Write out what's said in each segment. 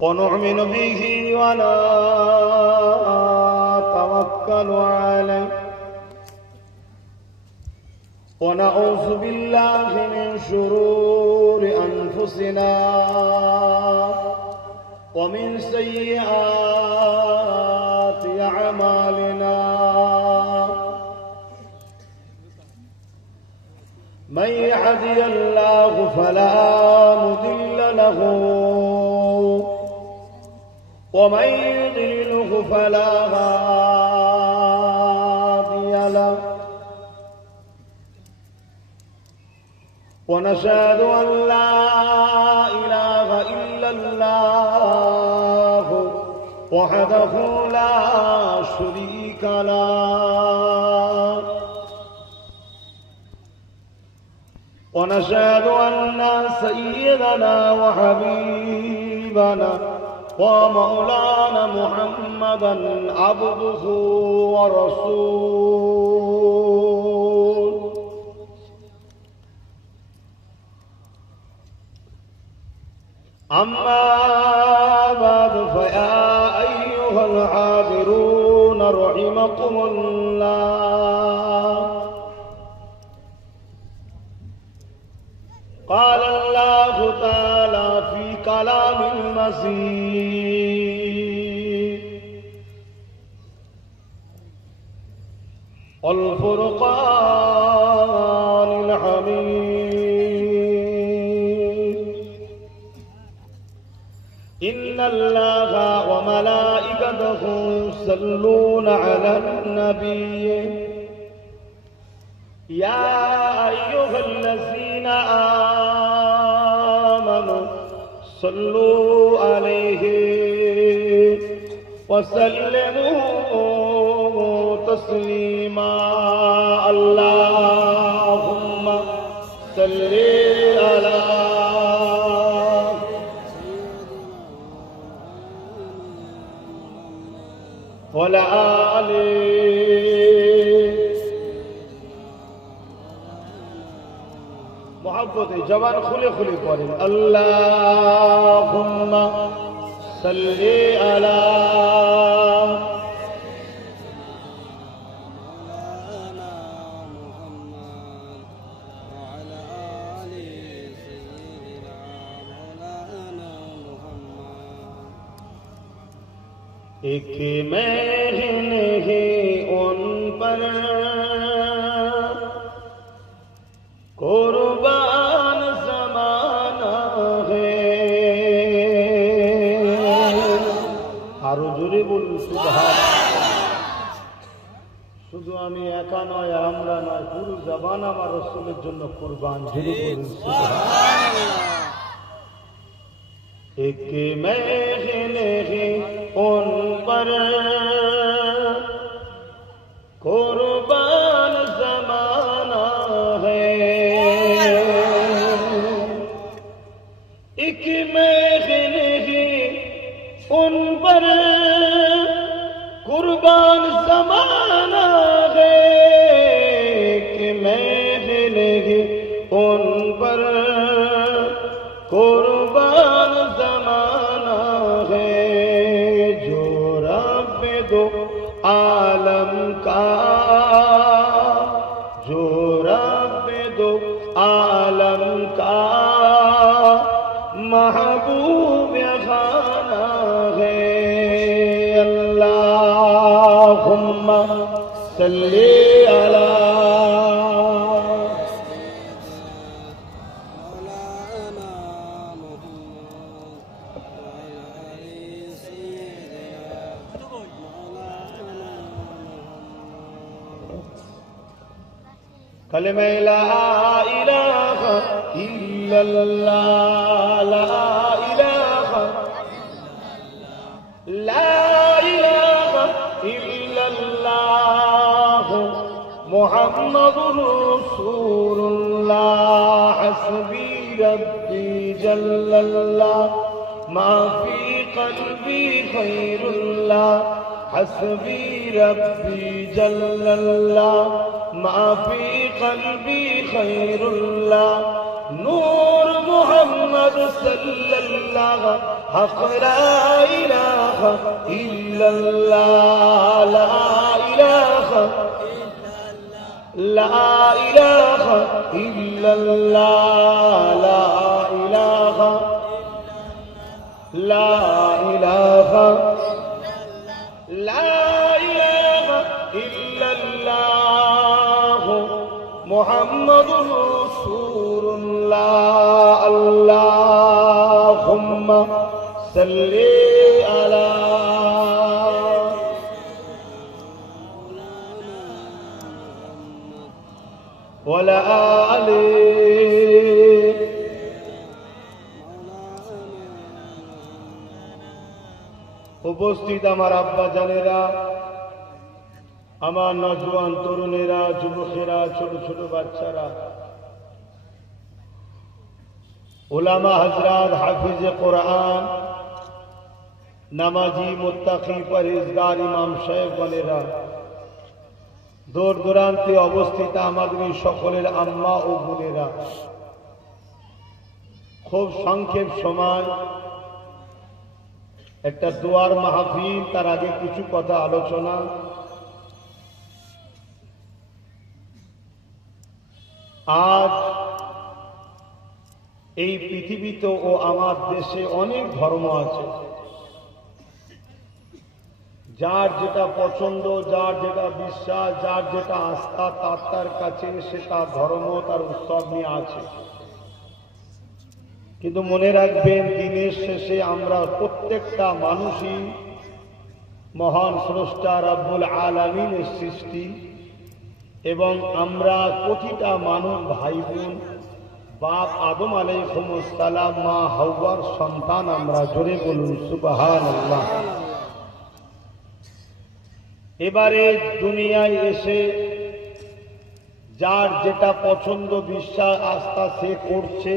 ونؤمن به ونتوكل عليه ونعوذ بالله من شرور أنفسنا ومن سيئات أعمالنا من يهدي الله فلا مضل له ومن يضلله فلا هادي له ونشهد أن لا إله إلا الله وحده لا شريك له ونشهد أن سيدنا وحبيبنا ومولانا محمدا عبده ورسوله أما بعد فيا أيها الحاضرون رحمكم الله قال الله تعالى في كلام المسيح والفرقان الحميد إن الله وملائكته يصلون على النبي يا أيها الذين آمنوا صلوا عليه وسلموا تسليما اللهم صل على وعلى آله محبت جوان खुले खुले पढ़ें अल्लाहुम्मा सल्ली अला एक महन है उन पर कुर्बान ज़माना है आरो जोरे बोलুন সুবহান শুধু আমি একা নয় আমরা নয় পুরো জবান আমার রাসূলের জন্য কুরবান জোরে বলুন সুবহানাল্লাহ एक महल है उन पर कुर्बान ज़माना है एक महल है उन पर कुर्बान ज़माना है एक महल है उन पर कुर्बान ज़माना है जो रब दो आलम का जो रब दो आलम का महबूब खाना है अल्लाहुम्मा सल्ली अला कलमे ला इलाहा इल्लल्लाह ला इलाहा इल्लल्लाह मुहम्मदुर रसूलुल्लाह हस्बी रब्बी जल्लल्लाह मा फी क़ल्बी खैरुल्लाह हस्बी रब्बी जल्लल्लाह मा फी क़ल्बी खैरुल्लाह नूर محمد صلى الله حق لا إله إلا الله لا إله لا إله إلا الله لا إله لا إله لا إله إلا الله محمد رسول الله اللهم صل على وعلى آله উপস্থিত আমার আব্বা জানেরা, আমার নজওয়ান তরুণেরা, যুবকেরা, ছোট ছোট বাচ্চারা, উলামা হযরত, হাফিজে কোরআন, নামাজি, মুত্তাকি, পরহেজগার ইমাম সাহেবগণেরা, দূর দূরান্তে অবস্থিত আমাদের সকলের আম্মা ও বোনেরা, খুব সংক্ষেপ সময় একটা দোয়ার মাহফিল, তার আগে কিছু কথা আলোচনা। আজ এই পৃথিবীতে ও আমার দেশে অনেক ধর্ম আছে, যার যেটা পছন্দ, যার যেটা বিশ্বাস, যার যেটা আস্থা, তার কাছে সে তার ধর্ম, তার উৎসব নিয়ে আছে। কিন্তু মনে রাখবেন, দিনের শেষে আমরা প্রত্যেকটা মানুষই মহান স্রষ্টা রব্বুল আলামিনের সৃষ্টি, এবং আমরা প্রতিটা মানুষ ভাই বোন, বাপ আদম আলাইহিস সালাম, মা হাওয়ার সন্তান আমরা। জোরে বলুন সুবহানাল্লাহ। এবারে দুনিয়ায় এসে যার যেটা পছন্দ, বিশ্বাস, আস্থা সে করছে।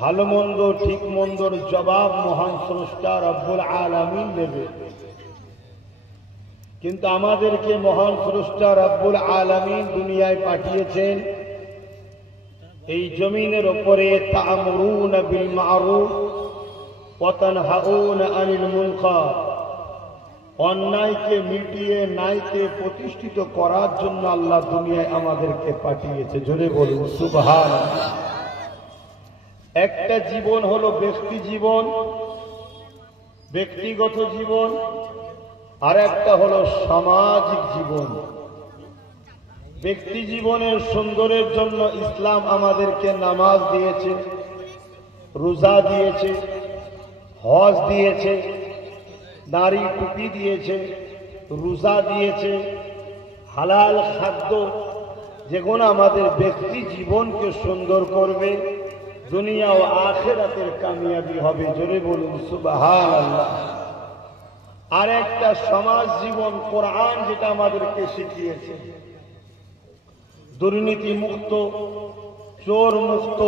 ভালো মন্দ, ঠিক মন্দর জবাব মহান স্রষ্টা রব্বুল আলামিন দেবে। কিন্তু আমাদেরকে মহান স্রষ্টা রব্বুল আলামিন দুনিয়ায় পাঠিয়েছেন এই জমিনের উপরে তা'মুরুনা বিল মা'রুফ ওয়া তানহাউনা আনিল মুনকার, অন্যায়কে মিটিয়ে ন্যায়কে প্রতিষ্ঠিত করার জন্য আল্লাহ দুনিয়ায় আমাদেরকে পাঠিয়েছে। জোরে বলুন সুবহানাল্লাহ। একটা জীবন হলো ব্যক্তি জীবন, ব্যক্তিগত জীবন, আর একটা হলো সামাজিক জীবন। ব্যক্তি জীবনের সুন্দরের জন্য ইসলাম আমাদেরকে নামাজ দিয়েছে, রোজা দিয়েছে, হজ দিয়েছে, নারী টুপি দিয়েছে, রোজা দিয়েছে, হালাল খাদ্য, যেগুলো আমাদের ব্যক্তি জীবনকে সুন্দর করবে, দুনিয়া ও আখিরাতের কামিয়াবি হবে। জোরে বলুন সুবহানাল্লাহ। আর একটা সমাজ জীবন, কোরআন যেটা আমাদেরকে শিখিয়েছে, দুর্নীতি মুক্ত, চোর মুক্ত,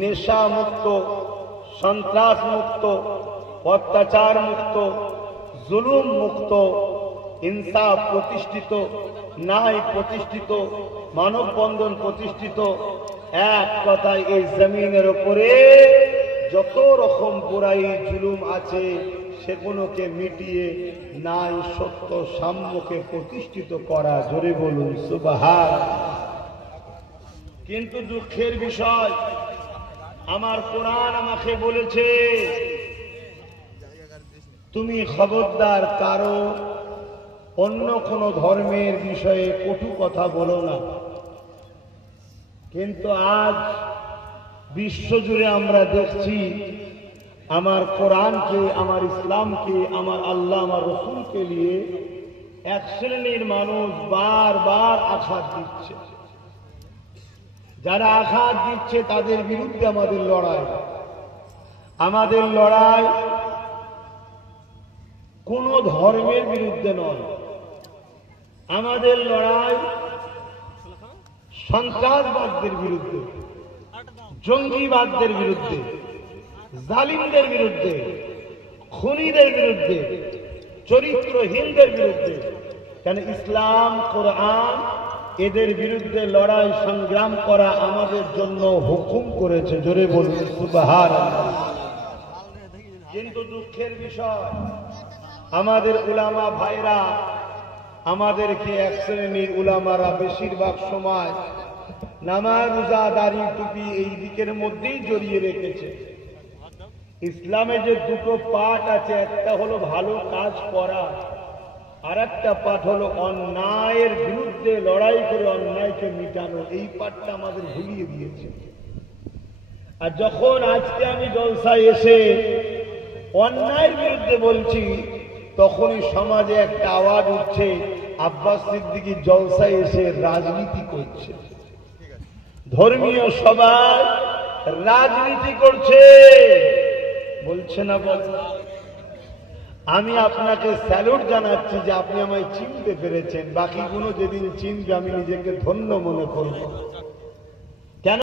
নেশা মুক্ত, সন্ত্রাস মুক্ত, অত্যাচার মুক্ত, জুলুম মুক্ত, ইনসাফ প্রতিষ্ঠিত, ন্যায় প্রতিষ্ঠিত, মানববন্ধন প্রতিষ্ঠিত। এক কথায় এই জমিনের উপরে যত রকম বুরাই জুলুম আছে সেগুলোকে মিটিয়ে ন্যায়, সত্য, সাম্যকে প্রতিষ্ঠিত করা। জোরে বলুন সুবহানাল্লাহ। কিন্তু দুঃখের বিষয়, আমার কোরআন আমাকে বলেছে, তুমি খবরদার কারো অন্য কোন ধর্মের বিষয়ে কটু কথা বলো না। কিন্তু আজ বিশ্বজুড়ে আমরা দেখছি আমার কোরআনকে, আমার ইসলামকে, আমার আল্লাহ, আমার রসুলকে নিয়ে এক শ্রেণীর মানুষ বারবার আঘাত দিচ্ছে। যারা আঘাত দিচ্ছে তাদের বিরুদ্ধে আমাদের লড়াই। আমাদের লড়াই কোন ধর্মের বিরুদ্ধে নয়, আমাদের লড়াই সন্ত্রাসবাদদের বিরুদ্ধে, জঙ্গিবাদদের বিরুদ্ধে, জালিমদের বিরুদ্ধে, খুনিদের বিরুদ্ধে, চরিত্রহীনদের বিরুদ্ধে। কেন? ইসলাম, কোরআন এদের বিরুদ্ধে লড়াই সংগ্রাম করা আমাদের জন্য হুকুম করেছে। জোরে বলুন সুবহানাল্লাহ। কিন্তু দুঃখের বিষয়, আমাদের উলামা ভাইরা, আমাদেরকে এক শ্রেণীর উলামারা বেশিরভাগ সময় নামাজ, রোজা, দাড়ি, টুপি এই দিকের মধ্যেই জড়িয়ে রেখেছে। ইসলামে যে দুটো পাঠ আছে, একটা হলো ভালো কাজ করা, আর একটা পাঠ হলো অন্যায়ের বিরুদ্ধে লড়াই করে অন্যায়কে মিটানো। এই পাঠটা আমাদের ভুলিয়ে দিয়েছে। আর যখন আজকে আমি জলসায় এসে অন্যায়ের বিরুদ্ধে বলছি, তখনই সমাজে একটা আওয়াজ উঠছে, আব্বাস সিদ্দিকী জলসায় এসে রাজনীতি করছে, ধর্মীয় সভায় রাজনীতি করছে। বলছে না? বল। আমি আপনাকে স্যালুট জানাচ্ছি যে আপনি আমায় চিনতে পেরেছেন। বাকিগুলো যেদিন চিনবে আমি নিজেকে ধন্য মনে করব।